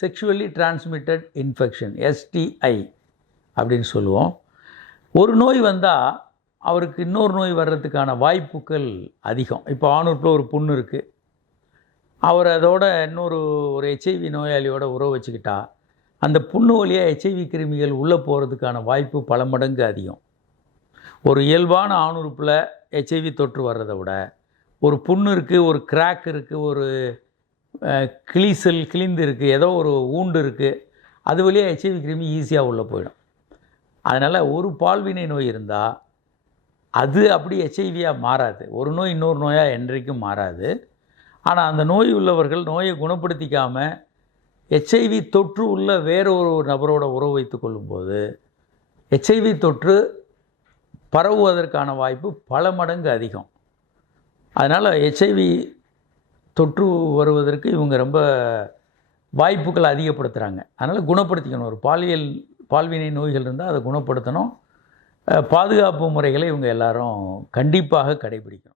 Sexually transmitted infection, STI அப்படின்னு சொல்லுவோம். ஒரு நோய் வந்தால் அவருக்கு இன்னொரு நோய் வர்றதுக்கான வாய்ப்புகள் அதிகம். இப்போ ஆணுறுப்பில் ஒரு புண்ணு இருக்குது, அவர் அதோட ஒரு HIV நோயாளியோட உறவு வச்சுக்கிட்டா அந்த புண்ணு வழியாக HIV கிருமிகள் உள்ளே போகிறதுக்கான வாய்ப்பு பல மடங்கு அதிகம். ஒரு இயல்பான ஆணுறுப்பில் HIV தொற்று வர்றதை விட ஒரு புண்ணு இருக்குது, ஒரு கிராக் இருக்குது, ஒரு கிழிந்து இருக்குது, ஏதோ ஒரு ஊண்டு இருக்குது, அது வழியாக HIV கிருமி ஈஸியாக உள்ளே போயிடும். அதனால் ஒரு பால்வினை நோய் இருந்தால் அது அப்படி HIVயாக மாறாது. ஒரு நோய் இன்னொரு நோயாக என்றைக்கும் மாறாது. ஆனால் அந்த நோய் உள்ளவர்கள் நோயை குணப்படுத்திக்காமல் HIV தொற்று உள்ள வேற ஒரு நபரோட உறவு வைத்து கொள்ளும்போது HIV தொற்று பரவுவதற்கான வாய்ப்பு பல மடங்கு அதிகம். அதனால் HIV தொற்று வருவதற்கு இவங்க ரொம்ப வாய்ப்புகள் அதிகப்படுத்துகிறாங்க. அதனால் குணப்படுத்திக்கணும். ஒரு பால்வினை நோய்கள் இருந்தால் அதை குணப்படுத்தணும். பாதுகாப்பு முறைகளை இவங்க எல்லாரும் கண்டிப்பாக கடைபிடிக்கணும்.